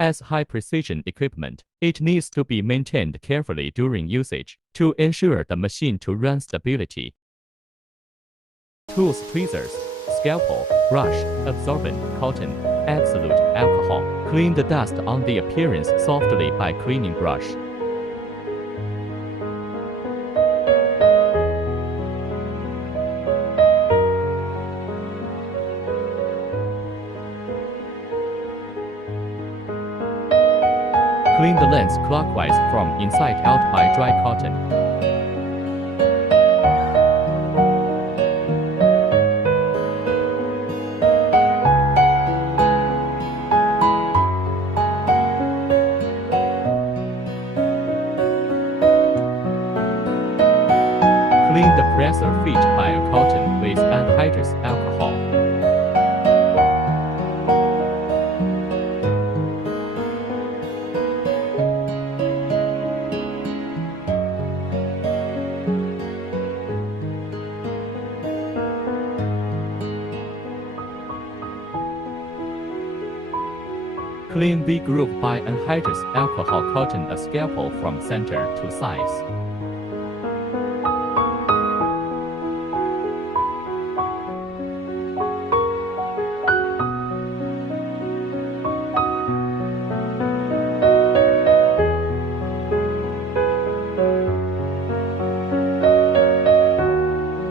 As high-precision equipment, it needs to be maintained carefully during usage to ensure the machine to run stability. Tools: tweezers, scalpel, brush, absorbent, cotton, absolute, alcohol. Clean the dust on the appearance softly by cleaning brush. Clean the lens clockwise from inside out by dry cotton. Clean the presser feet by a cotton with anhydrous alcohol. Clean the groove by anhydrous alcohol. Cotton a scalpel from center to sides.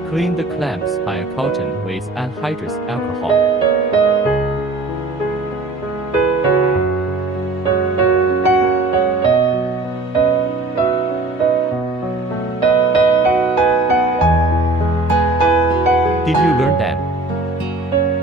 Clean the clamps by a cotton with anhydrous alcohol.